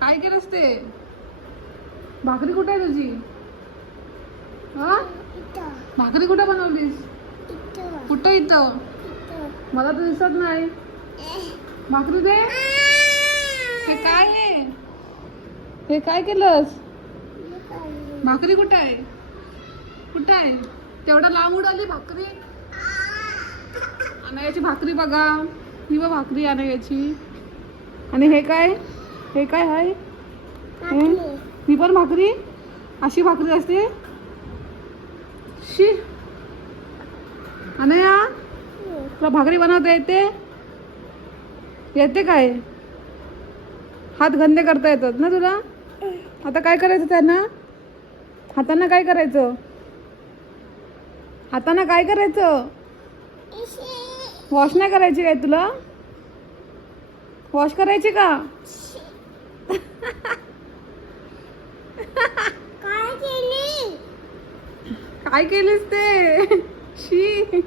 काय केलंस ते? भाकरी कुठे आहे तुझी? हा भाकरी कुठे बनवलीस? कुठं इथं? मला तर दिसत नाही. भाकरी दे. हे काय आहे? हे काय केलंस? भाकरी कुठे आहे? कुठे आहे? तेवढा लांब उडाली भाकरी. अनायाची भाकरी बघा. ही बघ भाकरी अनायाची. आणि हे काय? हे काय आहे? ही पण भाकरी? अशी भाकरी असते? शी. अनया तुला भाकरी बनवता येते? येते काय? हात गंदे करता येतात ना तुला? आता काय करायचं त्यांना? हातांना काय करायचं? हातांना काय करायचं? वॉश नाही करायची काय तुला? वॉश करायची का? काय केलीस ते? शी.